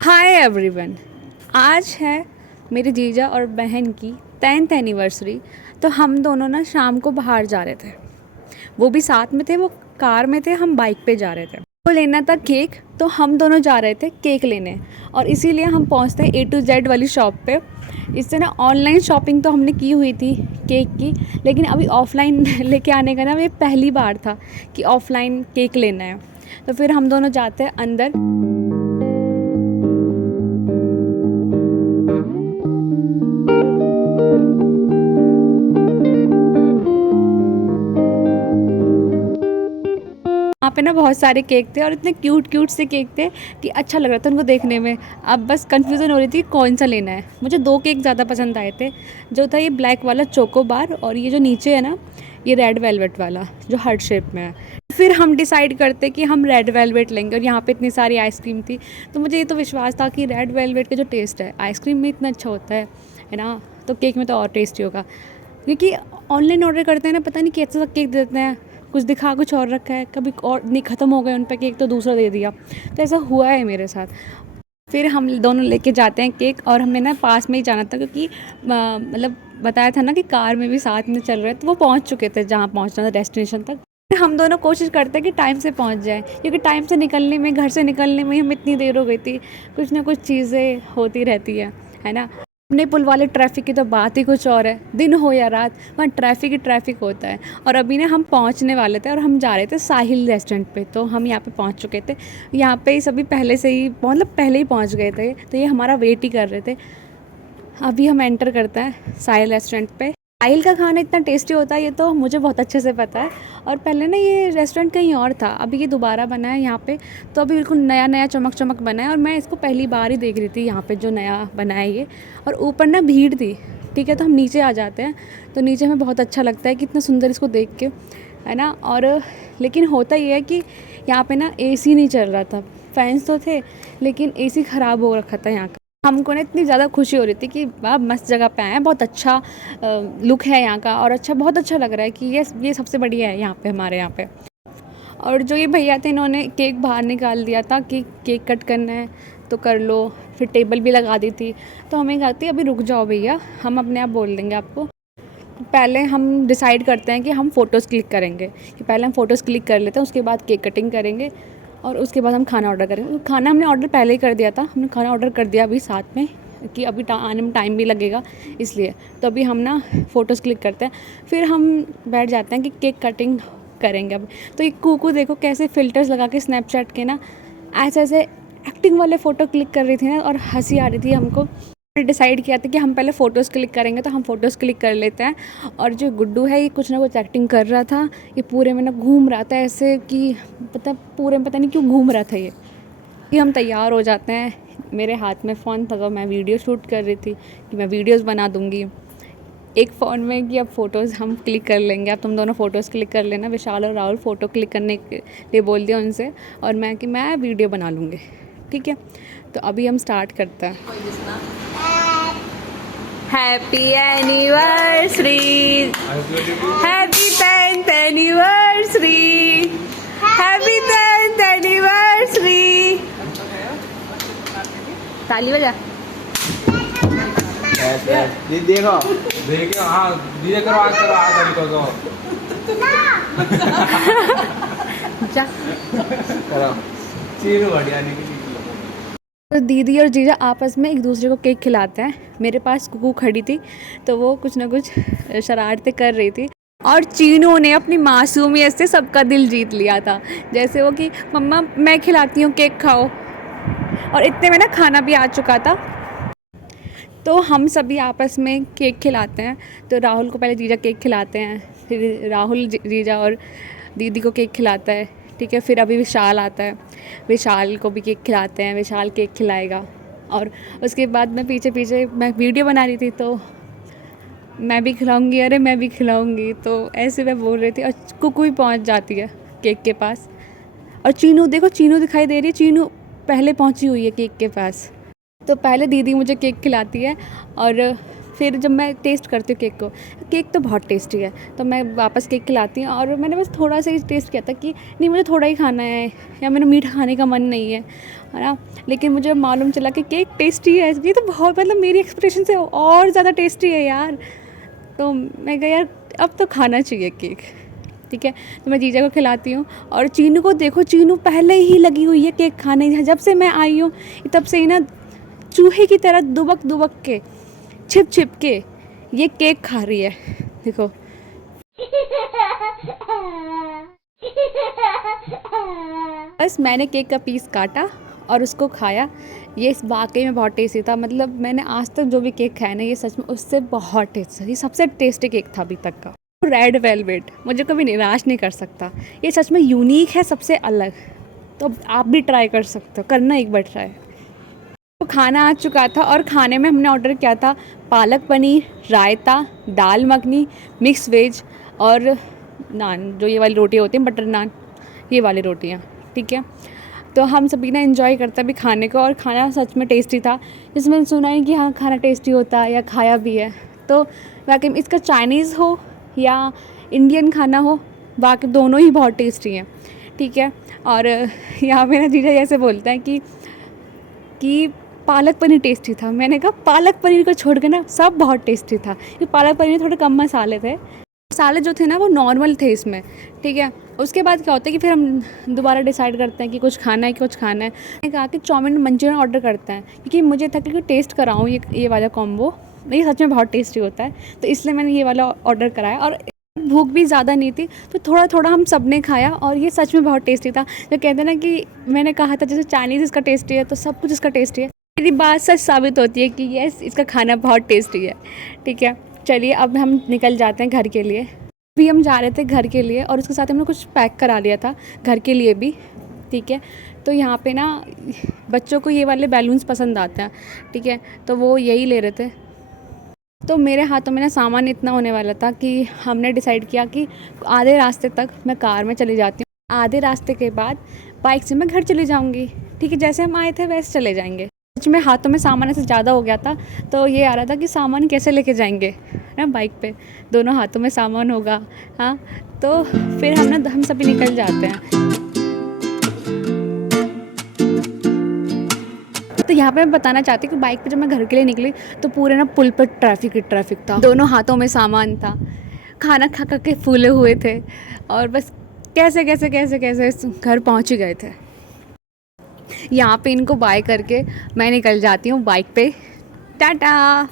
Hi everyone, आज है मेरे जीजा और बहन की 10th एनिवर्सरी। तो हम दोनों ना शाम को बाहर जा रहे थे, वो भी साथ में थे, वो कार में थे, हम बाइक पे जा रहे थे। वो लेना था केक, तो हम दोनों जा रहे थे केक लेने, और इसीलिए हम पहुंचते हैं A to Z वाली शॉप पे। इससे ना ऑनलाइन शॉपिंग तो हमने की हुई थी केक की, लेकिन अभी ऑफ़लाइन लेके आने का ना ये पहली बार था कि ऑफ़लाइन केक लेना है। तो फिर हम दोनों जाते हैं अंदर। वहाँ पे ना बहुत सारे केक थे और इतने क्यूट क्यूट से केक थे कि अच्छा लग रहा था उनको देखने में। अब बस कन्फ्यूज़न हो रही थी कौन सा लेना है। मुझे 2 केक ज़्यादा पसंद आए थे, जो था ये ब्लैक वाला चोको बार, और ये जो नीचे है ना ये रेड वेलवेट वाला जो हार्ट शेप में है। फिर हम डिसाइड करते कि हम रेड वेलवेट लेंगे, और यहाँ पे इतनी सारी आइसक्रीम थी, तो मुझे ये तो विश्वास था कि रेड वेलवेट का जो टेस्ट है आइसक्रीम में इतना अच्छा होता है ना, तो केक में तो और टेस्टी होगा। क्योंकि ऑनलाइन ऑर्डर करते हैं ना, पता नहीं कैसा सा केक देते हैं, कुछ दिखा कुछ और रखा है, कभी और नहीं, ख़त्म हो गए उन पे केक तो दूसरा दे दिया। तो ऐसा हुआ है मेरे साथ। फिर हम दोनों लेके जाते हैं केक, और हमें ना पास में ही जाना था, क्योंकि मतलब बताया था ना कि कार में भी साथ में चल रहे हैं, तो वो पहुंच चुके थे जहाँ पहुंचना था, डेस्टिनेशन तक। फिर हम दोनों कोशिश करते हैं कि टाइम से पहुंच जाएं, क्योंकि टाइम से निकलने में, घर से निकलने में हमें इतनी देर हो गई थी। कुछ ना कुछ चीज़ें होती रहती है ना। अपने पुल वाले ट्रैफिक की तो बात ही कुछ और है, दिन हो या रात वहाँ ट्रैफिक ही ट्रैफिक होता है। और अभी ना हम पहुँचने वाले थे और हम जा रहे थे साहिल रेस्टोरेंट पे, तो हम यहाँ पे पहुँच चुके थे। यहाँ पे सभी पहले से ही, मतलब पहले ही पहुँच गए थे, तो ये हमारा वेट ही कर रहे थे। अभी हम एंटर करते हैं साहिल रेस्टोरेंट पे। साहिल का खाना इतना टेस्टी होता है ये तो मुझे बहुत अच्छे से पता है। और पहले ना ये रेस्टोरेंट कहीं और था, अभी ये दोबारा बना है यहाँ पे, तो अभी बिल्कुल नया नया चमक चमक बना है, और मैं इसको पहली बार ही देख रही थी यहाँ पे जो नया बना है ये। और ऊपर ना भीड़ थी, ठीक है, तो हम नीचे आ जाते हैं। तो नीचे हमें बहुत अच्छा लगता है, कितना सुंदर इसको देख के, है ना। और लेकिन होता ये है कि यहाँ पे ना AC नहीं चल रहा था, फैंस तो थे लेकिन AC ख़राब हो रखा था यहाँ का। हमको ना इतनी ज़्यादा खुशी हो रही थी कि वाह मस्त जगह पे आए हैं, बहुत अच्छा लुक है यहाँ का, और अच्छा, बहुत अच्छा लग रहा है कि ये सबसे बढ़िया है यहाँ पे, हमारे यहाँ पे। और जो ये भैया थे, इन्होंने केक बाहर निकाल दिया था कि केक कट करना है तो कर लो, फिर टेबल भी लगा दी थी। तो हमें कहती अभी रुक जाओ भैया, हम अपने आप बोल देंगे आपको। पहले हम डिसाइड करते हैं कि हम फ़ोटोज़ क्लिक करेंगे, कि पहले हम फ़ोटोज़ क्लिक कर लेते हैं, उसके बाद केक कटिंग करेंगे, और उसके बाद हम खाना ऑर्डर करेंगे। खाना हमने ऑर्डर पहले ही कर दिया था, हमने खाना ऑर्डर कर दिया अभी साथ में, कि अभी आने में टाइम भी लगेगा इसलिए। तो अभी हम ना फ़ोटोज़ क्लिक करते हैं, फिर हम बैठ जाते हैं कि केक कटिंग करेंगे अब। तो ये कूकू देखो कैसे फ़िल्टर्स लगा के स्नैपचैट के ना ऐसे ऐसे एक्टिंग वाले फ़ोटो क्लिक कर रही थी ना, और हंसी आ रही थी हमको। डिसाइड किया था कि हम पहले फ़ोटोज़ क्लिक करेंगे, तो हम फ़ोटोज़ क्लिक कर लेते हैं। और जो गुड्डू है ये कुछ ना कुछ एक्टिंग कर रहा था, ये पूरे में ना घूम रहा था ऐसे कि पूरे में पता नहीं क्यों घूम रहा था ये हम तैयार हो जाते हैं। मेरे हाथ में फ़ोन था, तो मैं वीडियो शूट कर रही थी कि मैं वीडियोज़ बना दूँगी एक फ़ोन में, कि अब फ़ोटोज़ हम क्लिक कर लेंगे। अब तुम दोनों फ़ोटोज़ क्लिक कर लेना। विशाल और राहुल फ़ोटो क्लिक करने के लिए बोल दिया उनसे, और मैं कि मैं वीडियो बना लूँगी, ठीक है। तो अभी हम स्टार्ट करते हैं। Happy anniversary, happy 10th anniversary, happy 10th anniversary. ताली बजा। देखो देखो, हाँ धीरे करो, आगे करो, आगे करो, जा करो चीरू बढ़िया निकली। तो दीदी और जीजा आपस में एक दूसरे को केक खिलाते हैं। मेरे पास कुकू खड़ी थी, तो वो कुछ ना कुछ शरारतें कर रही थी, और चीनू ने अपनी मासूमियत से सबका दिल जीत लिया था। जैसे वो कि मम्मा मैं खिलाती हूँ, केक खाओ। और इतने में ना खाना भी आ चुका था, तो हम सभी आपस में केक खिलाते हैं। तो राहुल को पहले जीजा केक खिलाते हैं, फिर राहुल जीजा और दीदी को केक खिलाता है, ठीक है। फिर अभी विशाल आता है, विशाल को भी केक खिलाते हैं, विशाल केक खिलाएगा। और उसके बाद मैं पीछे पीछे मैं वीडियो बना रही थी, तो मैं भी खिलाऊंगी, अरे मैं भी खिलाऊंगी, तो ऐसे मैं बोल रही थी। और कुकू भी पहुंच जाती है केक के पास, और चीनू देखो, चीनू दिखाई दे रही है, चीनू पहले पहुंची हुई है केक के पास। तो पहले दीदी मुझे केक खिलाती है, और फिर जब मैं टेस्ट करती हूँ केक को, केक तो बहुत टेस्टी है, तो मैं वापस केक खिलाती हूँ। और मैंने बस थोड़ा सा ही टेस्ट किया था कि नहीं मुझे थोड़ा ही खाना है या मेरा मीठा खाने का मन नहीं है ना। लेकिन मुझे मालूम चला कि केक टेस्टी है, ये तो बहुत मतलब मेरी एक्सपेक्टेशन से और ज़्यादा टेस्टी है यार। तो मैं कहा यार अब तो खाना चाहिए केक, ठीक है। तो मैं जीजा को खिलाती हूँ और चीनू को देखो, चीनू पहले ही लगी हुई है केक खाने। जब से मैं आई हूँ तब से ही ना चूहे की तरह दुबक दुबक के, छिप छिप के ये केक खा रही है, देखो। बस मैंने केक का पीस काटा और उसको खाया। ये इस वाकई में बहुत टेस्टी था, मतलब मैंने आज तक जो भी केक खाया ना, ये सच में उससे बहुत टेस्टी, ये सबसे टेस्टी केक था अभी तक का। रेड वेलवेट मुझे कभी निराश नहीं कर सकता, ये सच में यूनिक है, सबसे अलग। तो आप भी ट्राई कर सकते हो, करना एक बार ट्राई। तो खाना आ चुका था और खाने में हमने ऑर्डर किया था पालक पनीर, रायता, दाल मखनी, मिक्स वेज और नान, जो ये वाली रोटी होती हैं बटर नान, ये वाली रोटियाँ, ठीक है। तो हम सभी ने एंजॉय करते भी खाने को, और खाना सच में टेस्टी था। जिसमें मैंने सुना है कि हाँ खाना टेस्टी होता है या खाया भी है, तो वाकई में इसका चाइनीज़ हो या इंडियन खाना हो, बाकी दोनों ही बहुत टेस्टी हैं, ठीक है। और यहाँ पे ना जीजा जैसे बोलते हैं कि पालक पनीर टेस्टी था। मैंने कहा पालक पनीर को छोड़ के ना सब बहुत टेस्टी था, क्योंकि पालक पनीर में थोड़े कम मसाले थे, मसाले जो थे ना वो नॉर्मल थे इसमें, ठीक है। उसके बाद क्या होता है कि फिर हम दोबारा डिसाइड करते हैं कि कुछ खाना है कि कुछ खाना है। मैंने कहा कि चाउमीन मंचूरियन ऑर्डर करते हैं, क्योंकि मुझे था कि टेस्ट कराऊँ ये वाला कॉम्बो, ये सच में बहुत टेस्टी होता है, तो इसलिए मैंने ये वाला ऑर्डर कराया। और भूख भी ज़्यादा नहीं थी, तो थोड़ा थोड़ा हम सब ने खाया और ये सच में बहुत टेस्टी था। जो कहते हैं ना कि मैंने कहा था जैसे चाइनीज़ इसका टेस्टी है, तो सब कुछ इसका टेस्टी है। मेरी बात सच साबित होती है कि यस, इसका खाना बहुत टेस्टी है, ठीक है। चलिए अब हम निकल जाते हैं घर के लिए। अभी हम जा रहे थे घर के लिए और उसके साथ हमने कुछ पैक करा लिया था घर के लिए भी, ठीक है। तो यहाँ पे ना बच्चों को ये वाले बैलून्स पसंद आते हैं, ठीक है, तो वो यही ले रहे थे। तो मेरे हाथों में ना सामान इतना होने वाला था कि हमने डिसाइड किया कि आधे रास्ते तक मैं कार में चली जाती हूँ, आधे रास्ते के बाद बाइक से मैं घर चली जाऊँगी, ठीक है। जैसे हम आए थे वैसे चले जाएंगे। सच में हाथों में सामान ऐसे ज़्यादा हो गया था, तो ये आ रहा था कि सामान कैसे लेके जाएंगे ना, बाइक पे दोनों हाथों में सामान होगा, हाँ। तो फिर हम सभी निकल जाते हैं। तो यहाँ पे मैं बताना चाहती हूँ कि बाइक पे जब मैं घर के लिए निकली तो पूरे ना पुल पर ट्रैफिक ही ट्रैफिक था, दोनों हाथों में सामान था, खाना खा खा के फूले हुए थे और बस कैसे कैसे कैसे कैसे घर पहुँच ही गए थे। यहाँ पे इनको बाय करके मैं निकल जाती हूँ बाइक पे। टाटा।